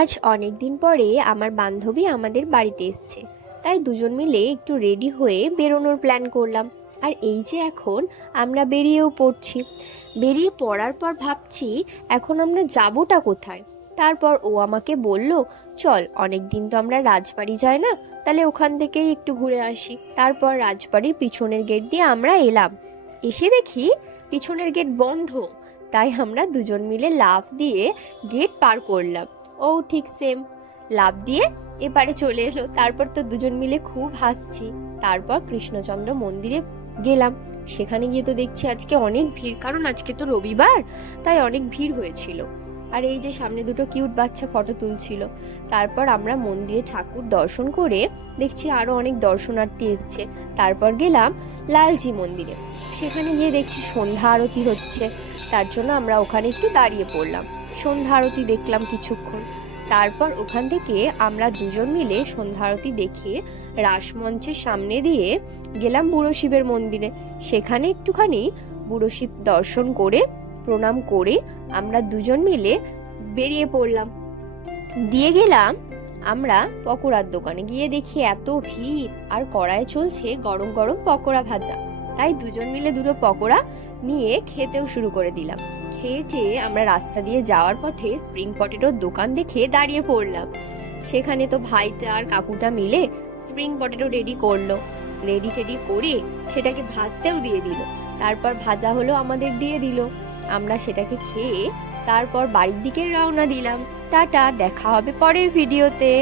আজ অনেক দিন পরে আমার বান্ধবী আমাদের বাড়িতে এসছে, তাই দুজন মিলে একটু রেডি হয়ে বেরোনোর প্ল্যান করলাম। আর এই যে এখন আমরা বেরিয়েও পড়ছি। বেরিয়ে পড়ার পর ভাবছি এখন আমরা যাবোটা কোথায়। তারপর ও আমাকে বলল, চল অনেক দিন তো আমরা রাজবাড়ি যাই না, তাহলে ওখান থেকেই একটু ঘুরে আসি। তারপর রাজবাড়ির পিছনের গেট দিয়ে আমরা এলাম। এসে দেখি পিছনের গেট বন্ধ, তাই আমরা দুজন মিলে লাফ দিয়ে গেট পার করলাম। ও ঠিক সেম লাফ দিয়ে এপারে চলে এলো। তারপর তো দুজন মিলে খুব হাসছি। তারপর কৃষ্ণচন্দ্র মন্দিরে গেলাম। সেখানে গিয়ে তো দেখছি আজকে অনেক ভিড়, কারণ আজকে তো রবিবার, তাই অনেক ভিড় হয়েছিল। আর এই যে সামনে দুটো কিউট বাচ্চা ফটো তুলছিল। তারপর আমরা মন্দিরে ঠাকুর দর্শন করে দেখছি আরো অনেক দর্শনার্থী এসছে। তারপর গেলাম লালজি মন্দিরে। সেখানে গিয়ে দেখছি সন্ধ্যা আরতি হচ্ছে, তার জন্য আমরা ওখানে একটু দাঁড়িয়ে পড়লাম। সন্ধ্যা আরতি দেখলাম কিছুক্ষণ। তারপর ওখান থেকে আমরা দুজন মিলে সন্ধ্যা আরতি দেখে রাসমঞ্চের সামনে দিয়ে গেলাম বুড়ো শিবের মন্দিরে। সেখানে একটুখানি বুড়ো শিব দর্শন করে প্রণাম করে আমরা দুজন মিলে বেরিয়ে পড়লাম। দিয়ে গেলাম আমরা পকোড়ার দোকানে। গিয়ে দেখি এত ভিড়, আর কড়াইয়ে চলছে গরম গরম পকোড়া ভাজা। তাই দুজন মিলে দুটো পকোড়া নিয়ে খেতেও শুরু করে দিলাম। খেয়ে আমরা রাস্তা দিয়ে যাওয়ার পথে স্প্রিং পটেটোর দোকান দেখে দাঁড়িয়ে পড়লাম। সেখানে তো ভাইটা আর কাকুটা মিলে স্প্রিং পটেটো রেডি করলো। রেডি করে সেটাকে ভাজতেও দিয়ে দিল। তারপর ভাজা হলো, আমাদের দিয়ে দিল। আমরা সেটাকে খেয়ে তারপর বাড়ির দিকে রওনা দিলাম। টাটা, দেখা হবে পরের ভিডিওতে।